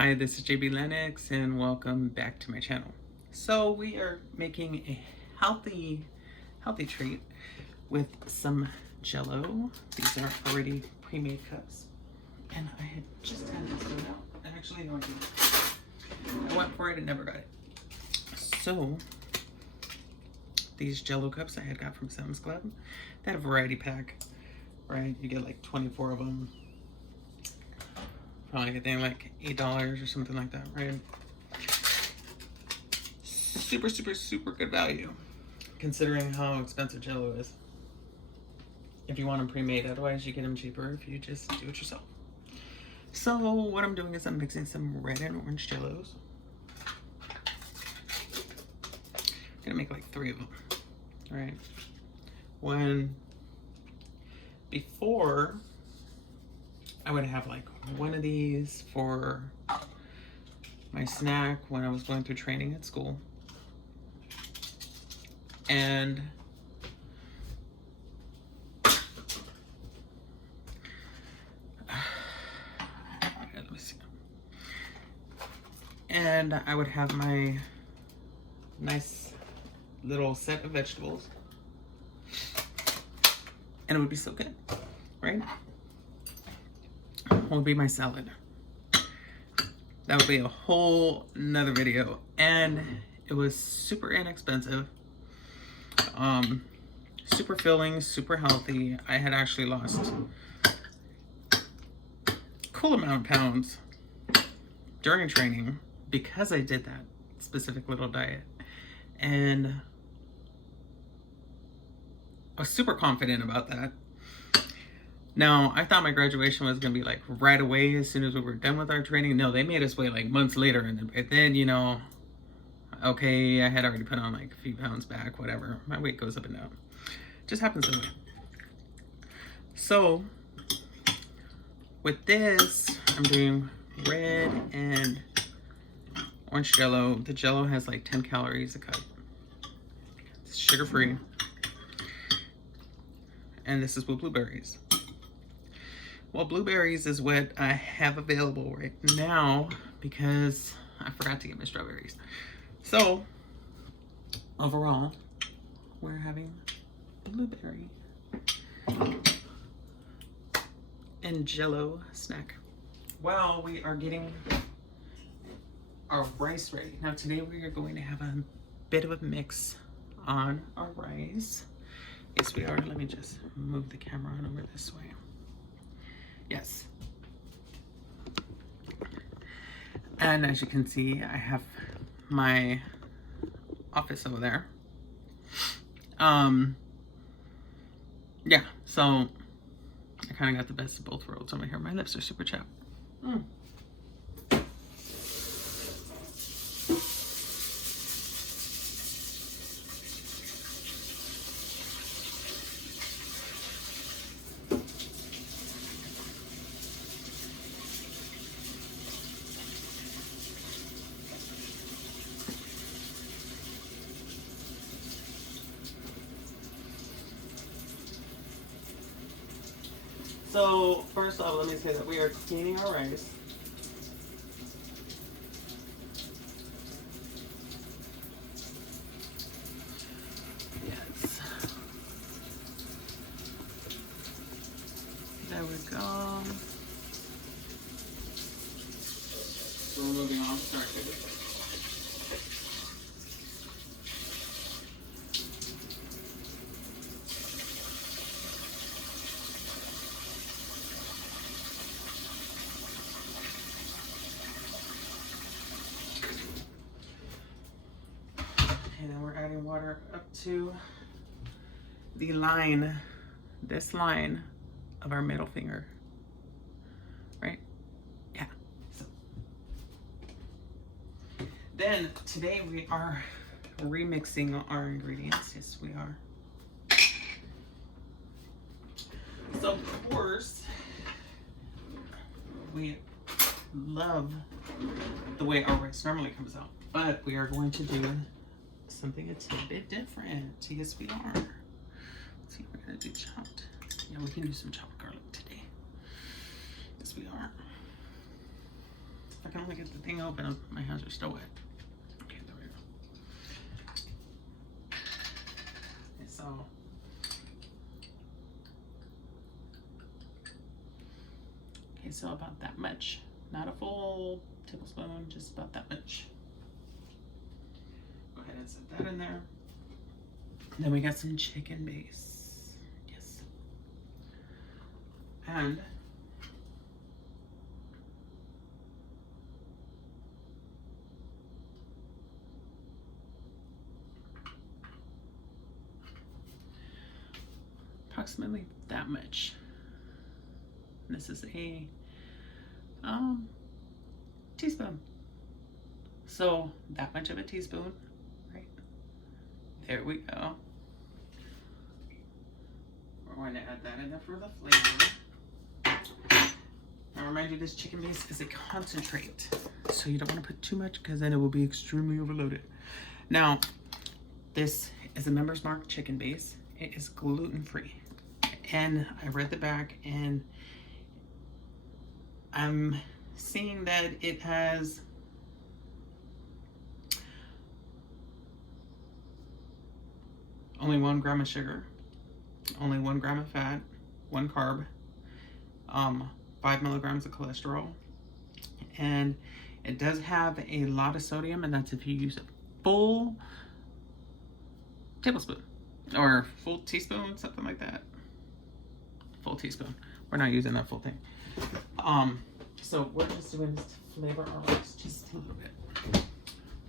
Hi, this is Jaybealennux and welcome back to my channel. So we are making a healthy treat with some Jello. These are already pre-made cups. And I had just had this one out. And actually, no, I didn't. I went for it and never got it. So these Jello cups I had got from Sam's Club. They had a variety pack, right? You get like 24 of them. Probably I think like $8 or something like that, right? Super good value considering how expensive Jello is. If you want them pre-made, otherwise you get them cheaper if you just do it yourself. So what I'm doing is I'm mixing some red and orange Jellos. I'm gonna make like 3 of them, right? Before I would have like one of these for my snack when I was going through training at school. And let me see. And I would have my nice little set of vegetables. And it would be so good, right? Will be my salad. That would be a whole nother video. And it was super inexpensive, super filling, super healthy. I had actually lost a cool amount of pounds during training because I did that specific little diet. And I was super confident about that. Now, I thought my graduation was going to be like right away as soon as we were done with our training. No, they made us wait like months later. And then, you know, okay, I had already put on like a few pounds back, whatever. My weight goes up and down. Just happens that way. So, with this, I'm doing red and orange Jello. The Jello has like 10 calories a cup. It's sugar-free. And this is with blueberries. Well, blueberries is what I have available right now because I forgot to get my strawberries. So, overall, we're having blueberry and Jello snack. Well, we are getting our rice ready. Now, today we are going to have a bit of a mix on our rice. Yes, we are. Let me just move the camera on over this way. Yes. And as you can see, I have my office over there. Yeah, so I kind of got the best of both worlds over here. My lips are super chapped. So first off, let me say that we are cleaning our rice. Yes. There we go. So we're moving on. Sorry. And then we're adding water up to the line, this line of our middle finger, right? Yeah. So. Then today we are remixing our ingredients. Yes, we are. So of course, we love the way our rice normally comes out, but we are going to do something a tidbit different. Yes, we are. Let's see, we're gonna do chopped. Yeah, we can do some chopped garlic today. Yes, we are. If I can only get the thing open, my hands are still wet. Okay, there we go. Okay, so about that much. Not a full tablespoon, just about that much. Go ahead and set that in there. Then we got some chicken base. Yes. And approximately that much. This is a teaspoon. So that much of a teaspoon, right? There we go. We're going to add that in there for the flavor. Now remind you, this chicken base is a concentrate, so you don't want to put too much because then it will be extremely overloaded. Now, this is a Member's Mark chicken base. It is gluten-free. And I read the back, and I'm seeing that it has only 1 gram of sugar, only 1 gram of fat, 1 carb, 5 milligrams of cholesterol, and it does have a lot of sodium, and that's if you use a full tablespoon or full teaspoon, something like that. Full teaspoon. We're not using that full thing. So we're just doing this to flavor our rice just a little bit,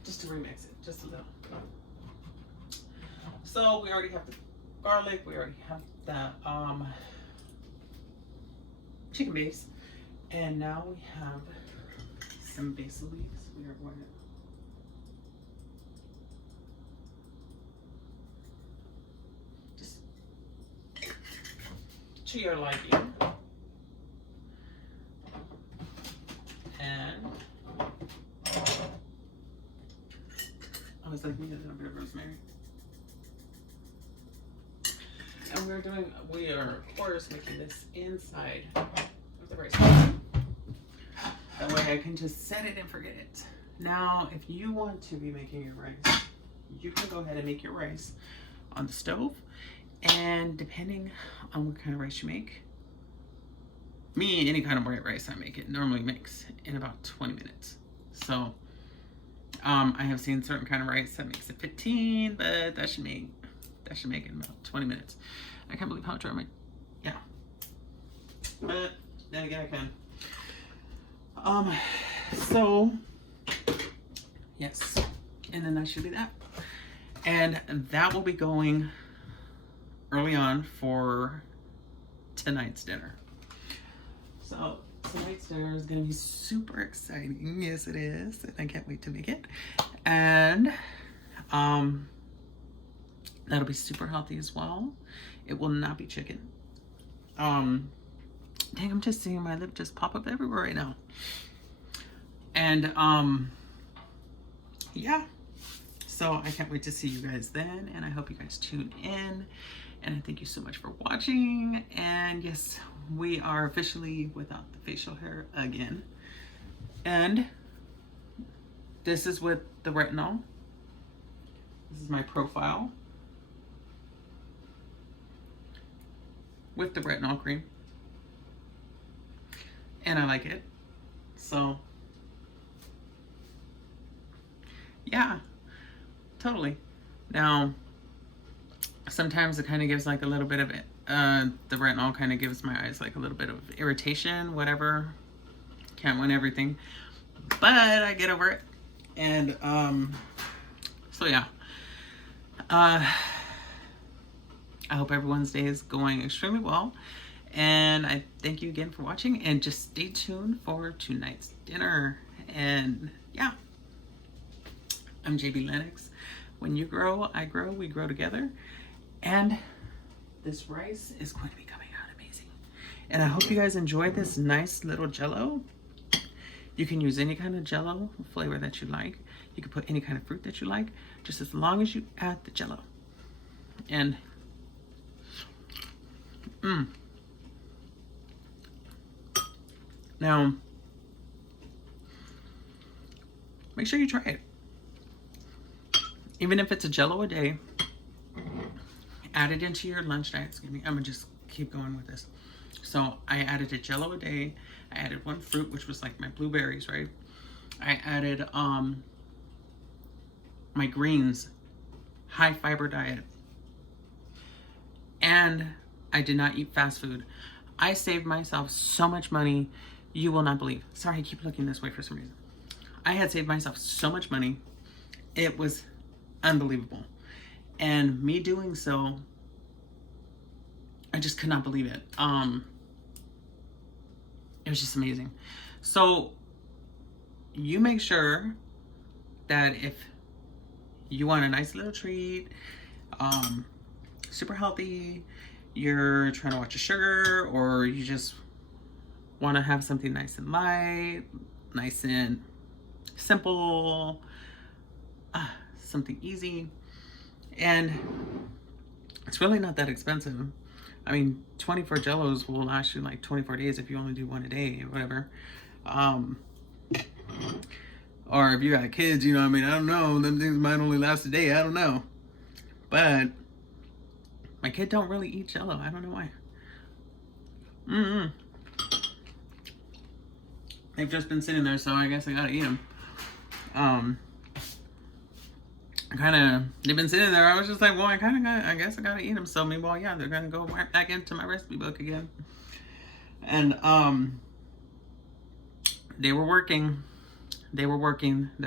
just to remix it just a little. So we already have the garlic, we already have the chicken base, and now we have some basil leaves. We are going to just to your liking. And I was like, maybe a little bit of rosemary. And we are of course making this inside of the rice bowl. That way I can just set it and forget it. Now, if you want to be making your rice, you can go ahead and make your rice on the stove. And depending on what kind of rice you make, any kind of white rice I make, it normally makes in about 20 minutes. So I have seen certain kind of rice that makes it 15, but that should make it in about 20 minutes. I can't believe how dry yeah. But then again, I can. So yes, and then that should be that. And that will be going early on for tonight's dinner. So tonight's dinner is going to be super exciting. Yes, it is. And I can't wait to make it. And that'll be super healthy as well. It will not be chicken. Dang, I'm just seeing my lip just pop up everywhere right now. And yeah. So I can't wait to see you guys then. And I hope you guys tune in. And I thank you so much for watching. And yes, we are officially without the facial hair again. And this is with the retinol. This is my profile with the retinol cream. And I like it. So yeah, totally. Now, sometimes it kind of gives like a little bit of it. The retinol kind of gives my eyes like a little bit of irritation, whatever. Can't win everything, but I get over it. And so yeah. I hope everyone's day is going extremely well. And I thank you again for watching. And just stay tuned for tonight's dinner. And yeah. I'm Jaybealennux. When you grow, I grow, we grow together. And this rice is going to be coming out amazing. And I hope you guys enjoyed this nice little Jello. You can use any kind of Jello flavor that you like. You can put any kind of fruit that you like, just as long as you add the Jello. And now make sure you try it. Even if it's a Jello a day, add it into your lunch diet. Excuse me, I'm gonna just keep going with this. So I added a Jello a day. I added one fruit, which was like my blueberries, right? I added my greens, high fiber diet. And I did not eat fast food. I saved myself so much money, you will not believe. Sorry, I keep looking this way for some reason. I had saved myself so much money. It was unbelievable. And me doing so, I just could not believe it. It was just amazing. So you make sure that if you want a nice little treat, super healthy, you're trying to watch your sugar, or you just want to have something nice and light, nice and simple, something easy, and it's really not that expensive. I mean, 24 Jellos will last you like 24 days if you only do one a day or whatever. Or if you got kids, you know what I mean? I don't know. Them things might only last a day. I don't know. But my kid don't really eat Jello. I don't know why. They've just been sitting there, so I guess I gotta eat them. They've been sitting there. I was just like, well, I guess I gotta eat them. So maybe, well, yeah, they're gonna go right back into my recipe book again. And they were working. They're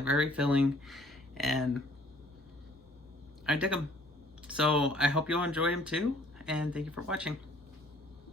very filling, and I dig them. So I hope you'll enjoy them too. And thank you for watching.